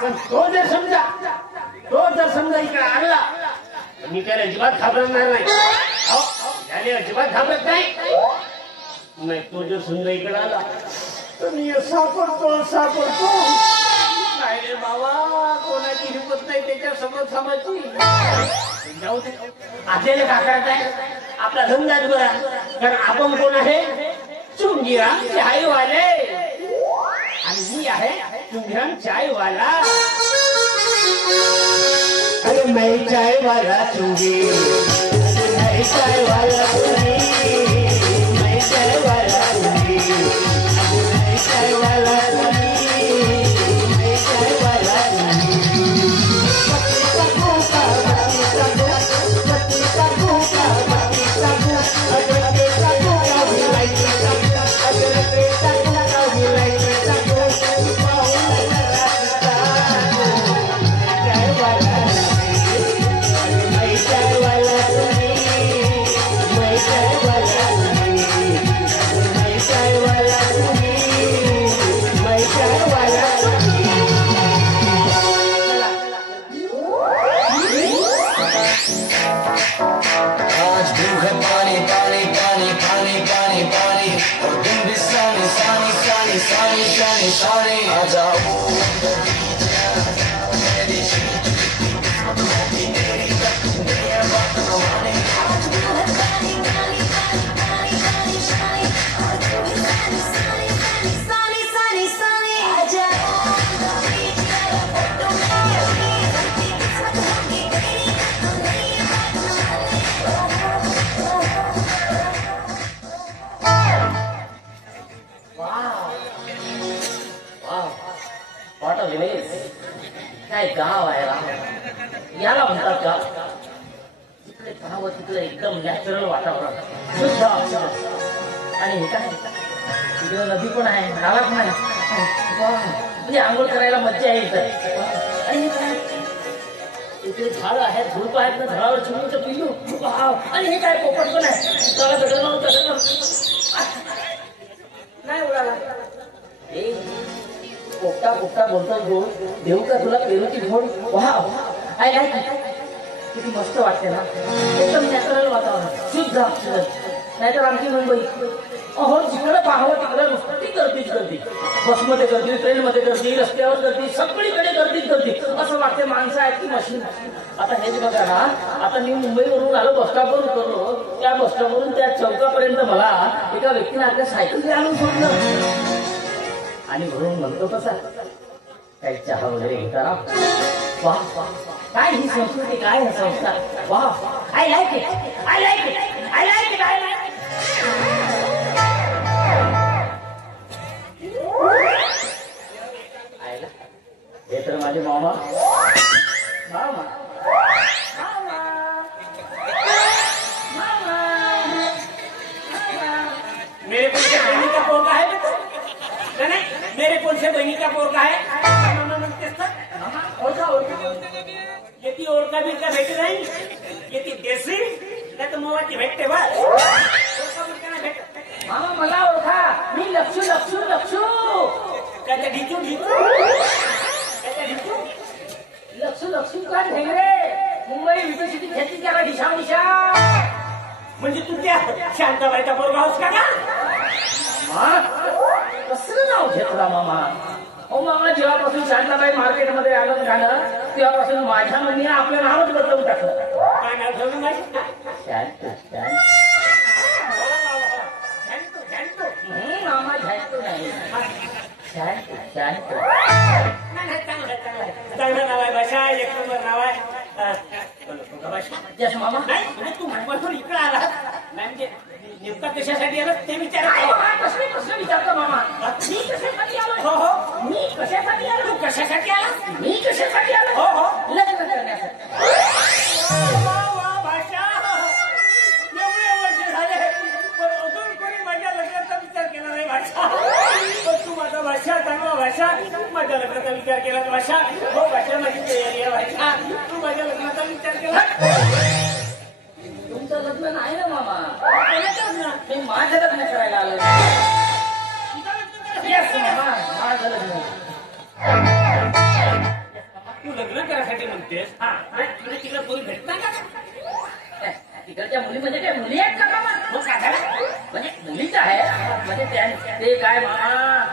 पण तो जर समजा इकडे आला मी त्याला अजिबात घाबरणार नाही. त्याने अजिबात घाबरत नाही. तो जर समजा इकडे आला तर मी सापडतो नाही रे बाबा, कोणाची हिंमत नाही त्याच्या समोर थांबायची. जाऊ दे, आपल्याला काय करायचं आहे, आपला धंदाच बरा. कारण आपण कोण आहे, चुंगीराम चायवाले, आणि मी आहे चुंगीराम चायवाला. अरे मैं चायवाला चुंगी, मैं चायवाला चुंगी, मैं चायवाला चुंगी, मैं चायवाला Sorry, I don't काय गाव आहे राम, याला म्हणतात गाव. तिकडे पाहावं तिकडे एकदम नॅचरल वातावरण, शुद्ध ऑक्सिजन. आणि हे काय, तिकडे नदी पण आहे, नाला पण आहे. म्हणजे आंघोळ करायला मज्जा आहे इथं. आणि हे काय, इकडे झाड आहेत, झुडप आहेत ना, झाडावर चिमणीचं पिल्लू. आणि हे काय, पोपट पण आहे. त्याला दगड नाही उडाला. पोपटा बोलतो, गोड देऊ का तुला पेरूची फोड. वाह, आय लाईक इट. किती मस्त वाटते ना, एकदम नॅचरल वातावरण, शुद्ध ऑक्सिजन. नाहीतर आमची मुंबई अहो, जिकडे पाहावं तिकडे नुसती गर्दी. बसमध्ये गर्दी, ट्रेनमध्ये गर्दी, रस्त्यावर गर्दी, सगळीकडे गर्दी. असं वाटते माणसं आहेत की मशीन. आता हेच बघा ना, आता मी मुंबईवरून आलो, बसस्टॉपवर उतरलो. त्या बसस्टॉपवरून त्या चौकापर्यंत मला एका व्यक्तीने आपल्या सायकल आणून सोडलं. आणि म्हणून म्हणतो तसा काही चहा वगैरे घेता ना. वाह, काय ही संस्कृती, काय हे संस्कार. वाह, आय लाईक इट. हे तर माझे मामा. मेरे पुढच्या बहिणीचा पोरगा आहे, मेरे पुढच्या बहिणीचा पोरगा आहे. येते ओळखा बिरका भेटत नाही, येते देशी नाही तर मोवाची भेटते. बस मामा मला ओळखा, मी लक्षू. त्याच्या ढिचू का ढेंगरे, मुंबई विकसित घेतली त्याला दिशा. म्हणजे तू त्या शांताबाईचा पोरगा होस का? कसलं नाव घेतला मामा. हो मामा, जेव्हापासून शांताबाई मार्केटमध्ये आलं गाणं, तेव्हापासून माझ्या मनी आपलं नावच बदलून टाकलं. काय नाव ठेवलं माझी? मामा झॅन्टू नाही, चांगलं नाव आहे भाषा, एक नंबर नाव आहे. यश मामा, नाही तू मुंबईतून इकडे आला म्हणजे नेमका कशासाठी आला ते कसं विचारतो मामा. मी कशासाठी आलो? हो, मी कशासाठी आलो? तू कशासाठी आला? मी कशासाठी आलो? हो, लग्न करण्यासाठी. भाषा, एवढे वर्ष झाले पण अजून कोणी माझ्या लग्नाचा विचार केला नाही. भाषा, पण तू माझा भाषा, चांगला भाषा, माझ्या लग्नाचा विचार केला. भाषा, हो भाषा, माझी तयारी आहे. भाषा, तू माझ्या लग्नाचा विचार केला. तुमचं लग्न नाही ना मामा, मी माझं लग्न करायला आलो. माझं लग्न म्हणतेस हा तुला तिला पोरी भेटणार का तिकडच्या मुली म्हणजे काय मुली आहेत का मामा मग काय झालं म्हणजे मुलीच आहे म्हणजे ते काय मामा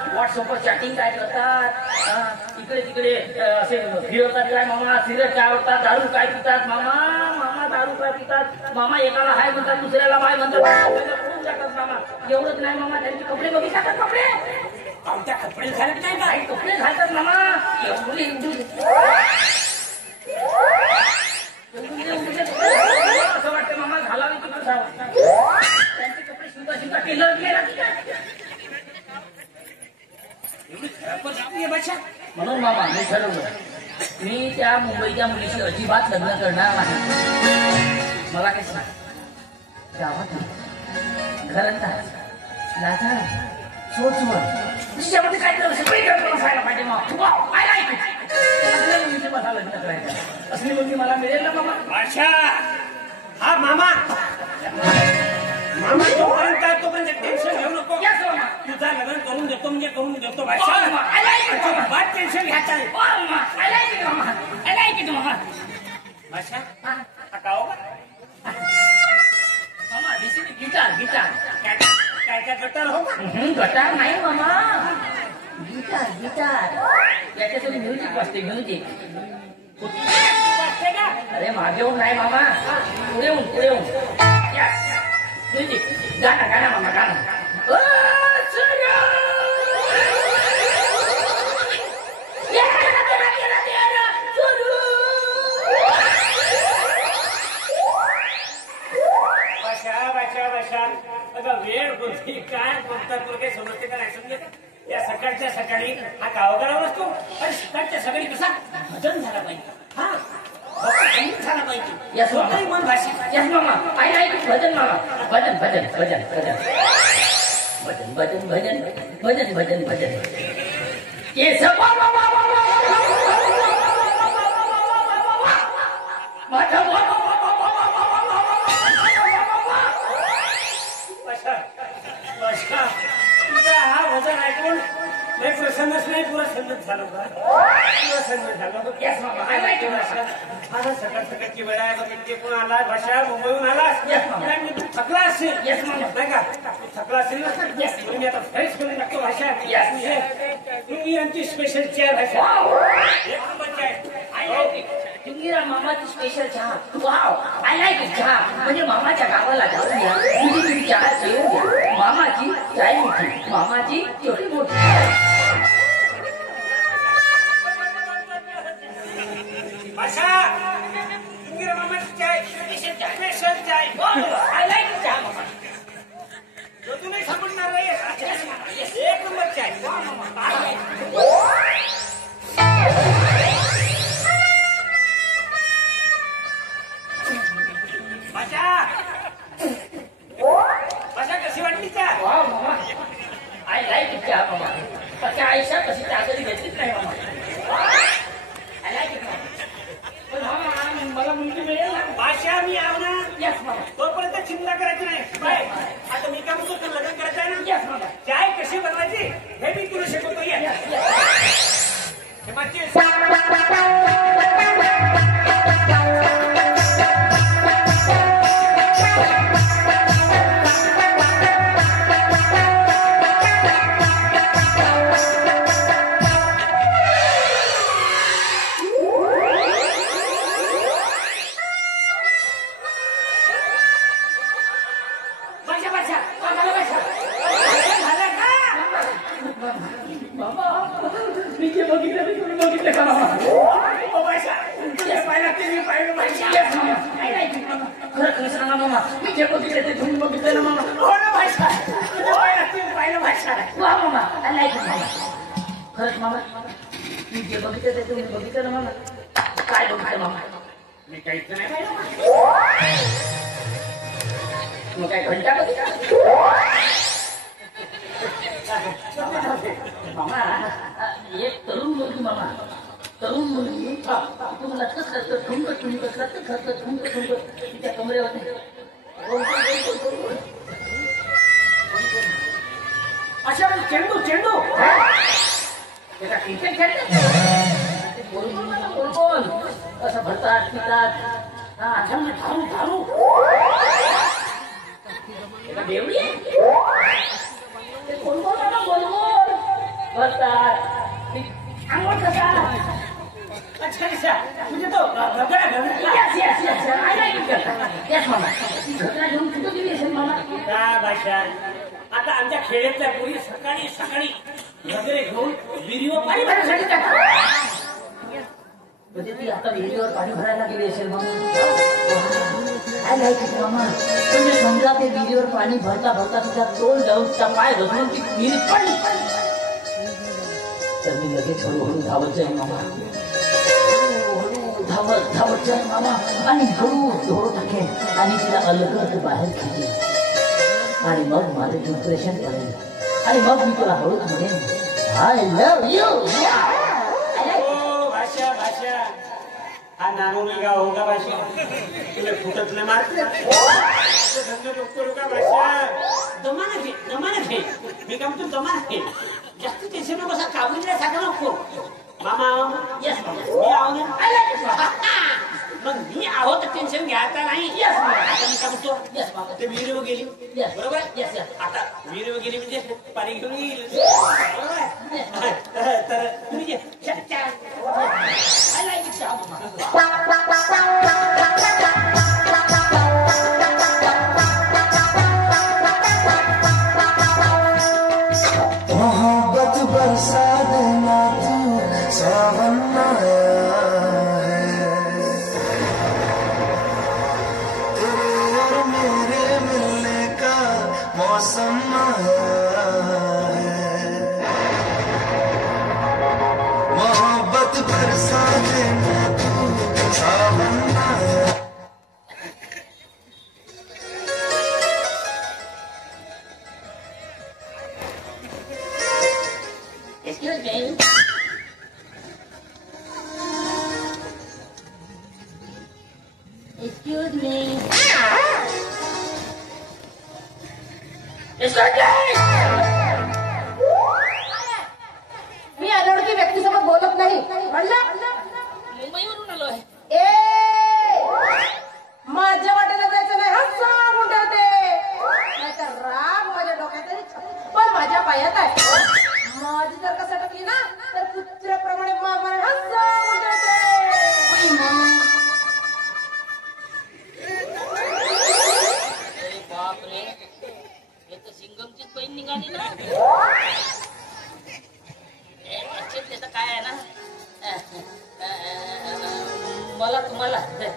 व्हॉट्सअपवर चॅटिंग काय करतात इकडे तिकडे असे फिरवतात काय मामा सिगरेट काय आवडतात दारू काय पितात मामा मामा दारू काय पितात मामा एकाला हाय म्हणतात दुसऱ्याला बाय म्हणतात पळून जातात मामा एवढंच नाही मामा त्यांचे कपडे बघिततात कपडे कोणत्या कपडे घालत नाही काही कपडे घालतात मामा एवढी असं वाटतं मामा घालावे की नसावं त्यांचे कपडे सुद्धा सुद्धा टेलर गेला एवढी खराब परिस्थिती आहे भाषा म्हणून मामा मी ठरवलं मी त्या मुंबईच्या मुलीशी अजिबात लग्न करणार नाही मला काय सांग गावात घरात लाजा सोड तिच्यामध्ये काय असायला पाहिजे मला लग्न करायचं असली मुलगी मला मिळेल ना मामा भाषा हा मामा मामा जोपर्यंत आहे तोपर्यंत टेन्शन घेऊ नको Yes, मामा. तुझा लग्न करून देतो म्हणजे करून देतो भाषा Oh, मामा. I like it, मामा. बात टेन्शन घ्यायचं आहे Oh, मामा. I like it, मामा. I like it, मामा. भाषा हा. हा का हो का? मामा, this is गिटार काय काय काय गटर हो का गटार नाही मामा गिटार याच्यासाठी म्युझिक वाजते म्युझिक वाटते का अरे मागे येऊन नाही मामा पुढे येऊन म्युझिक गाणं मामा गाणं वेळ कोणती काय कोणता काही समजते का नाही समजत या सकाळच्या सकाळी हा गावगाडा असतो आणि सकाळच्या सकाळी कसा भजन झाला पाहिजे हा झाला पाहिजे Yes, मामा. स्वतःही मन भाषा Yes, मामा. I like it. भजन मामा भजन भजन भजन भजन भजन भजन भजन भजन भजन केशव माधव तुझा हा भजन ऐकून लय प्रसन्नच नाही पुरा संगत झालो का पुरा संगत झालो Yes, मामा. I like it, भाषा. माझा सकाळ सकाळची वेळ आहे बघ इथे कोण आला भाषा मुंबईहून आलास Yes, मामा. नाही, तू थकला असेल Yes, मामा. नाही का तू थकला असेल ना Yes. म्हणून मी आता फ्रेश करून टाकतो भाषा Yes. तुम्ही यांची स्पेशल चेअर भाषा Wow. एक नंबरची आहे I like it. तुम्हीरा मामाची स्पेशल चहा वाव आय लाईक इट चहा म्हणजे मामाच्या गावाला जाऊन या तुम्ही चहा पिऊन घ्या मामाची चाय मोठी मामाची छोटी मोठी भाषा तुम्ही मामाची चाय स्पेशल चाय आय लाईक इट चहा मामा जो तुम्ही समजणार नाही एक नंबर चाय भाषा कशी वाटली त्या वाव मामा आय लाईक इट चहा मामा पक्या आयुष्यात कशी चहा कधी घेतलीच नाही मामा आय लाईक इट पण मामा मला मुलगी मिळेल ना भाषा मी आव ना यस मामा तोपर्यंत चिंता करायची नाही बाय आता मी काम करतो लग्न करायचं आहे ना यस मामा चाय कशी बनवायची हे मी तुला शिकवतो या मी जे बघितलं मी तुम्ही बघितलं का मामा खरं खरं सांगा मामा मी जे बघितलं ते तुम्ही बघितलं ना मामा हो ना भाषा पाहिलं भाषा वा मामा आय लाईक इट मामा खरंच मामा मी जे बघितलं ते तुम्ही बघितलं ना मामा काय बघितलं मामा मी काहीच नाही पाहिलं मग काय घंटा बघितला मामा एक तरुण मुलगी मामा तरुण मुलगी तुम्हाला कसं ठुंक तिच्या कमरेवर अशा वेळी चेंडू त्याचा क्रिकेट खेळतात कोण असं भरतात पितात. हा धारू धारू धारू देवडी आहे ते कोण कोण आता बोलबोल भरतात आंघोळ करतात. अच्छा अच्छा तुझे तो घगरा घगरा Yes, yes, yes, I like it. Yes, मामा. घटना घेऊन कुठं गेली असेल मामा? काय भाषा आता आमच्या खेड्यातल्या पोरी सकाळी सकाळी वगैरे घेऊन विहिरीवर पाणी भरण्यासाठी जातात. म्हणजे ती आता विहिरीवर पाणी भरायला गेली असेल मामा. आय लाईक इट मामा. म्हणजे समजा ते विहिरीवर पाणी भरता भरता तिचा तोल जाऊन तिचा पाय घसरून ती विहिरी पडली तर मी लगेच हळूहळू धावत जाईन मामा. हळूहळू धावत धावत जाईन मामा आणि हळू धोळ टाकेन आणि तिला अलगद बाहेर खेळेन आणि मग माझं डिप्रेशन पडेल आणि मग मी तुला हळूच म्हणेन आय लव्ह यू. ओ भाषा भाषा हा नानो मुलगा हो का भाषा तुला फुटतलं मारते डॉक्टर का भाषा दमाना घे मी का म्हणतो दमाना घे जास्त टेन्शन नको असा काबुलीला सांगा नको मामा येस मामा. मी आहो ना आय लाईक इट. मग मी आहो तर टेन्शन घ्यायचा नाही Yes, मामा. आता मी का म्हणतो येस मामा. ते विहिरीवर गेली Yes. बरोबर Yes, yes. आता विहिरीवर गेली म्हणजे पाणी घेऊन येईल बरोबर तर तुम्ही जे I like it, मामा. मोहब्बत बरसा देना तू सावन आया है तेरे और मेरे मिलने का मौसम आया है मोहब्बत बरसा देना तू सावन आया Excuse me. Excuse me. Excuse me. मी अनोळखी व्यक्तीसोबत बोलत नाही म्हणलं. मुंबईवरून आलो आहे. ए माझ्या वाटेला जायचं नाही. हा सांगून ठेवते नाहीतर राग माझ्या डोक्यात आहे, पण माझ्या पायात आहे. माझी जर कसं टाकली ना तर कुत्र्याप्रमाणे माग मारेल. हा सांगून ठेवते. अरे बापरे, हे तर सिंगमचीच बहीण निघाली ना. ऍक्च्युअली त्याचं काय आहे ना, मला तुम्हाला काय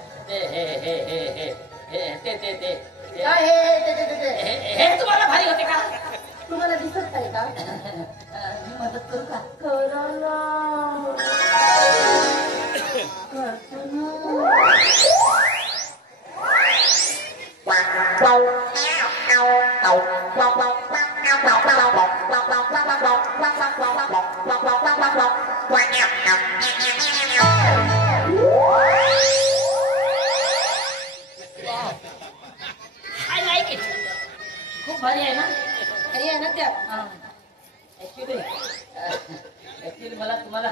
हे तुम्हाला भारी होते का? तुम्हाला दिसत नाही का? मी मदत करू का? करा ना. करतो ना. I like it. खूप भारी आहे ना. खरी आहे ना त्यात. ऍक्च्युली मला तुम्हाला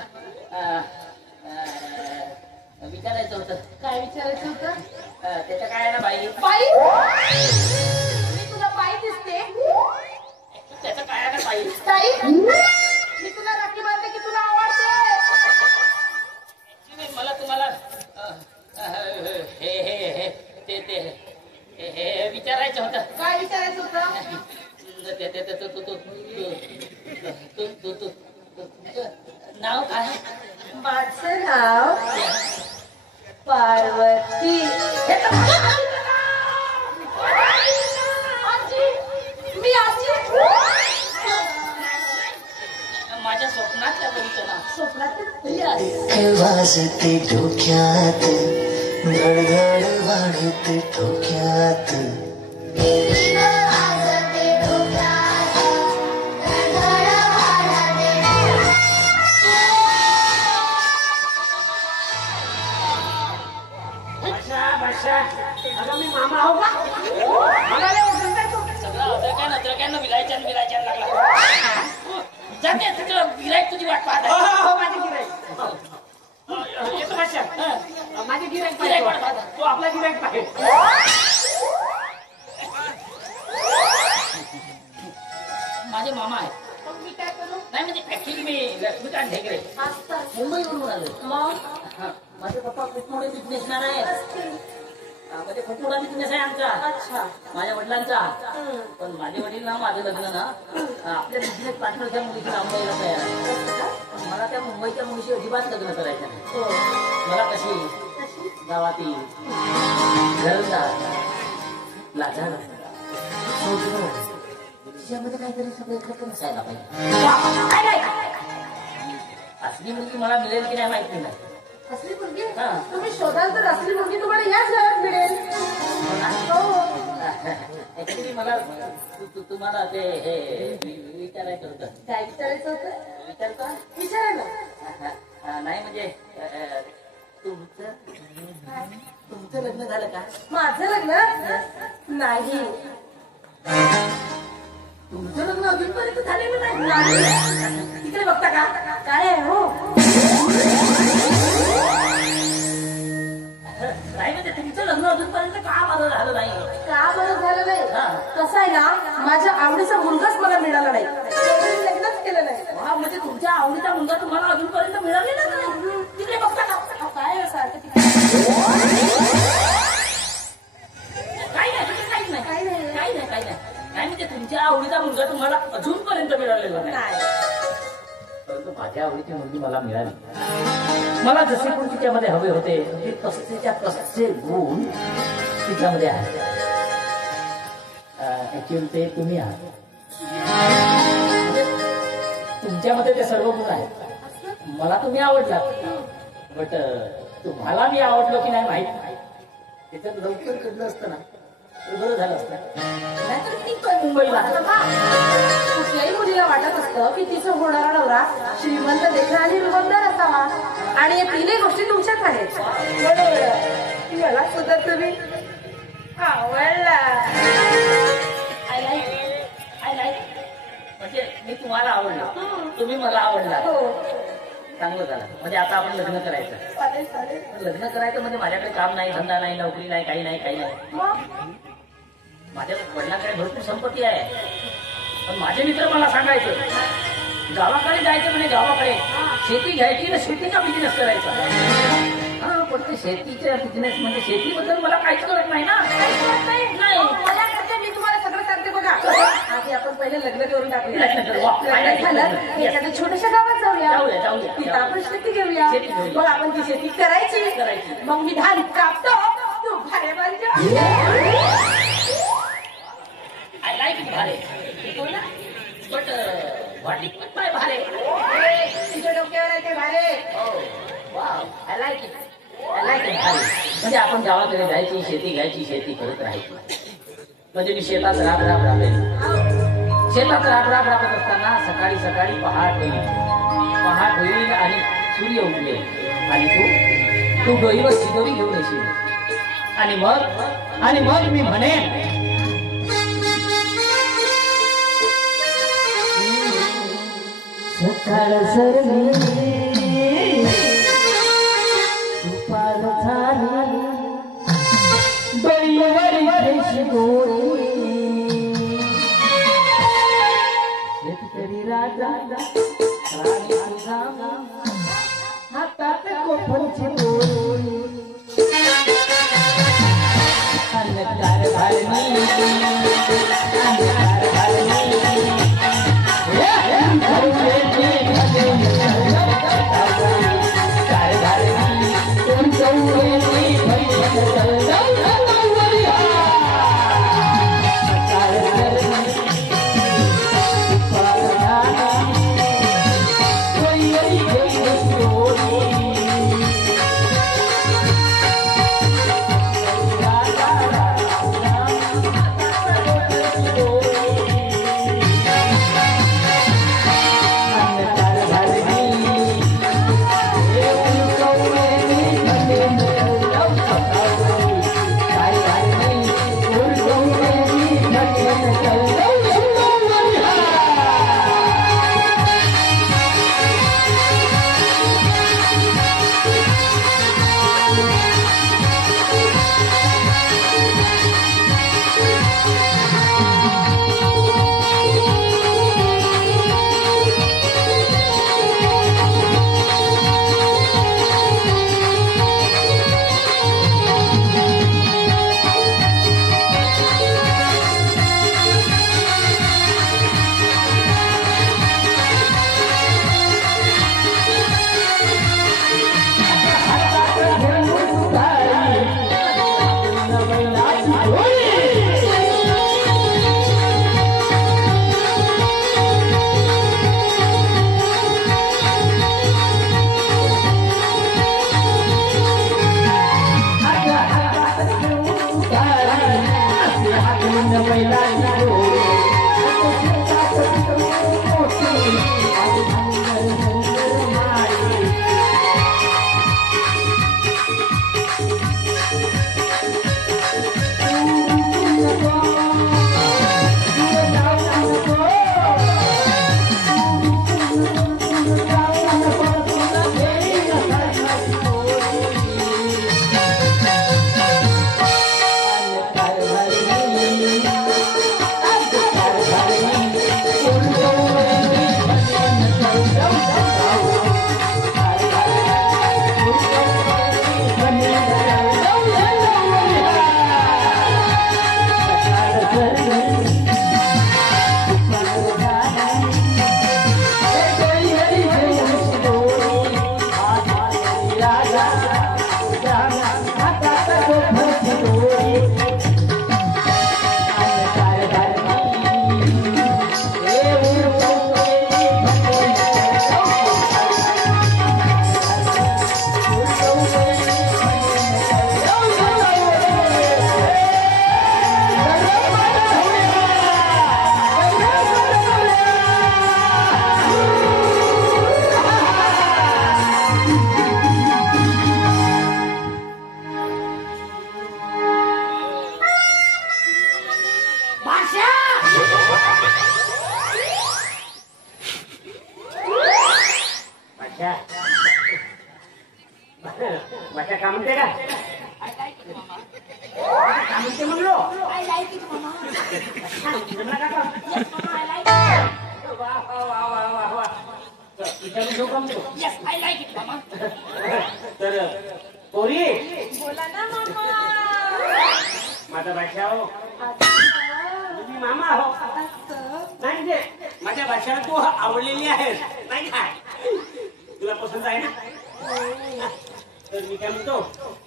विचारायचं होतं. काय विचारायचं होतं? त्याचं काय आहे ना बाई, बाई मी तुला बाई दिसते. त्याचं काय आहे ना बाई, ताई मी तुला राखी बांधते की तुला आवडते? ऍक्च्युली मला तुम्हाला हे हे हे ते ते हे विचारायचं होतं. काय विचारायचं होतं? नाव काय? माझं नाव पार्वती. हे तर मला सांगितलं ना. आजी मी आजी. माझ्या स्वप्नातल्या बरीचं नाव. स्वप्नात Yes. वाजते डोक्यात धडधड वाढते डोक्यात भाषा अगं मी मामा हो का मला लय ओळखत नाही तू. सगळं अद्रक्यानं विलायच्यान लागला. जाते तिकडं गिराईक तुझी वाट पाहत आहे. हो माझी गिराईक येतो भाषा गिऱ्हाईक पाहिजे. तो आपला गिऱ्हाईक पाहिजे. माझे मामा आहे. मी काय करू? नाही म्हणजे ऍक्च्युली मी लक्ष्मीकांत ढेकरे असतात. मुंबईवरून आलो. मग हा, माझे पप्पा खूप मोठे बिझनेसमॅन आहेत. म्हणजे खूप मोठा बिझनेस आहे आमचा अच्छा. माझ्या वडिलांचा. पण माझे वडील ना माझं लग्न ना आपल्या बिझनेस पार्टनरच्या मुलीची लांबवायला तयार आहे. पण मला त्या मुंबईच्या मुलीशी अजिबात लग्न करायचं नाही. हो. मला कशी गावातील घरंदाज लाचार तिच्यामध्ये काहीतरी सगळं एकत्र नसायला पाहिजे. असली मुलगी मला मिळेल की नाही माहिती नाही. असली मुलगी हा. तुम्ही शोधाल तर असली मुलगी तुम्हाला याच घरात मिळेल. हो. ऍक्च्युली मला तुम्हाला ते हे विचारायचं होतं. काय विचारायचं होतं? विचारता विचारा ना. नाही म्हणजे तुमचं लग्न झालं का? माझं लग्न नाही. तुमचं लग्न अजूनपर्यंत झालेलं नाही. तिकडे बघता का? काय आहे हो? नाही म्हणजे तुमचं लग्न अजूनपर्यंत का माझं झालं नाही? का बरं झालं नाही? हा. कसं आहे ना, माझ्या आवडीचा मुलगाच मला मिळाला नाही. त्यामुळे लग्नच केलं नाही. वा, म्हणजे तुमच्या आवडीचा मुलगा तुम्हाला अजूनपर्यंत मिळालेला नाही. तिकडे बघता का? काय असं काही नाही. काही नाही. काय म्हणजे तुमच्या आवडीचा मुलगा तुम्हाला अजूनपर्यंत मिळालेला नाही. नाही. परंतु माझ्या आवडीची मुलगी मला मिळाली. मला जसे गुण तिच्यामध्ये हवे होते ते तसेच्या तसे गुण तिच्यामध्ये आहेत. ऍक्च्युअली ते तुम्ही आहात. तुमच्यामध्ये ते सर्व गुण आहेत. मला तुम्ही आवडला बट तुम्हाला मी आवडलो की नाही माहित नाही. त्याच्यात लवकर कळलं असतं ना तर बरं झालं असतं. नाहीतर निघतोय मुंबईला. कुठल्याही मुलीला वाटत असतं की तिचा होणारा नवरा श्रीमंत देखणा आणि रुबाबदार असावा. आणि या तिन्ही गोष्टी तुमच्यात आहेत. बरोबर. मला सुद्धा तुम्ही आवडला. आय लाईक म्हणजे मी तुम्हाला आवडलो, तुम्ही मला आवडला. हो. चांगलं झालं. म्हणजे आता आपण लग्न करायचं. चालेल. लग्न करायचं म्हणजे माझ्याकडे काम नाही, धंदा नाही, नोकरी नाही, काही नाही. मग माझ्या वडिलांकडे भरपूर संपत्ती आहे. पण माझे मित्र मला सांगायचं गावाकडे जायचं म्हणजे गावाकडे शेती घ्यायची ना शेतीचा बिझनेस करायचा. हा, पण ते शेतीचा बिझनेस म्हणजे शेतीबद्दल मला काहीच कळत नाही ना. नाही. मला करते, मी तुम्हाला सगळं सांगते बघा. आधी आपण पहिले लग्न करून टाकूया. लग्न करू. वा, लग्न झालं की एखाद्या छोट्याशा गावात जाऊया. जाऊया. तिथं आपण शेती घेऊया. शेती घेऊया. मग आपण ती शेती करायची. मग मी धान कापतो, तू भारे बांधतो. आय लाईक भारे. बट व्हॉट इज माय भारे? तुझ्या डोक्यावर आहे ते भारे. आय लाईक इट भारे. म्हणजे आपण गावाकडे जायची, शेती घ्यायची, शेती करत राहायची. म्हणजे मी शेतात राबेल. शेतात राबत असताना सकाळी पहाट होईल आणि सूर्य उगवेल आणि तू डोईवर शिदोरी घेऊन येशील. आणि मग मी म्हणेन सकाळ सरली दुपार झाली डोईवर शिदोरी शेतकरी राजा राणी तुझा हातात कोपरची बोरी अन्नदार घालणी भाषा का म्हणते का म्हणते म्हणलो तर पोरी बोला ना मामा. माझा भाषा हो तुम्ही मामा हो नाही दे माझ्या भाषेला तू आवडलेली आहेस नाही काय तुला पसंत आहे ना तर मी काय म्हणतो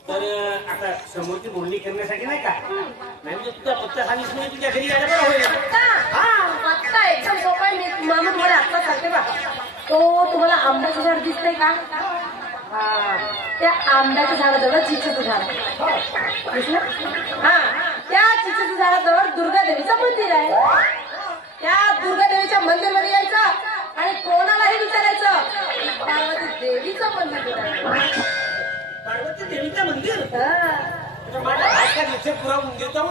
तर आता समोरची बोलणी करण्यासाठी नाही का नाही म्हणजे तुझा पत्ता सांगितलं नाही तुझ्या घरी यायला बरं होईल पत्ता एकदम सोपा आहे. मी मामा तुम्हाला आत्ता सांगते बा. तो तुम्हाला आंब्याचं झाड दिसतंय का? त्या आंब्याच्या झाडाजवळ चिंचेचं झाड दिसलं? हा त्या चिंचेच्या झाडाजवळ दुर्गा देवीचं मंदिर आहे. त्या दुर्गा देवीच्या मंदिरमध्ये यायचं आणि कोणालाही विचारायचं पार्वती देवीचं मंदिर आहे. पार्वती देवीचं मंदिर हा. माझ्या भाषा निश्चय पुरावून देतो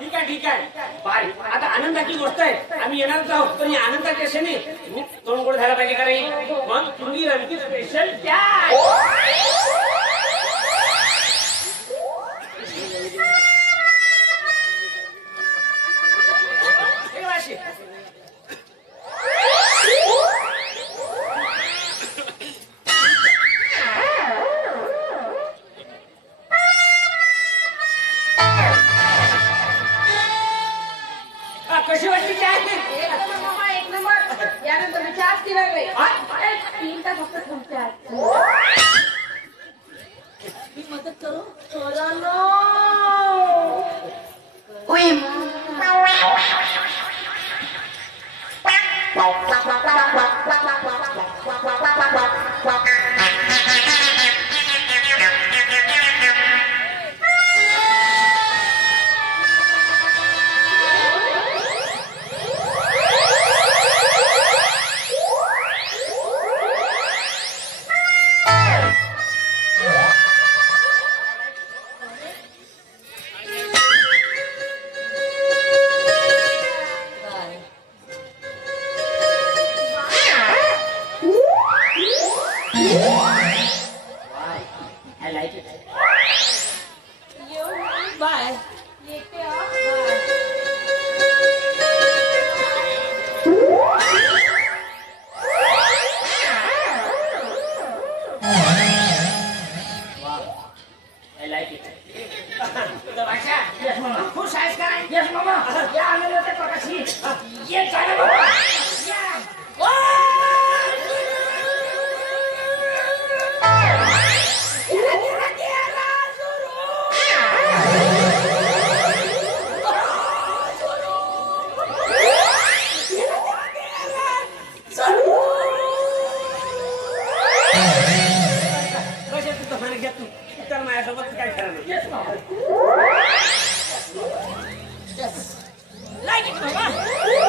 ठीक आहे बाय आता आनंदाची गोष्ट आहे आम्ही येणारच आहोत पण या आनंदाच्या क्षणी तोंड गोड झाला पाहिजे का रे मग तुम्ही रंगी स्पेशल क्या कशी वाटली काय एक नंबर. यानंतर मी चहाच पिणार नाही. 3 तास फक्त तुमच्या मी मदत करू पोरांनो. बाय येते हा. खुश आहेस का यस मामा या आनंदाच्या प्रकाशी ये चालेल बाबा माझ्यासोबत काय खरं नाही यस मामा लाईक इट बाबा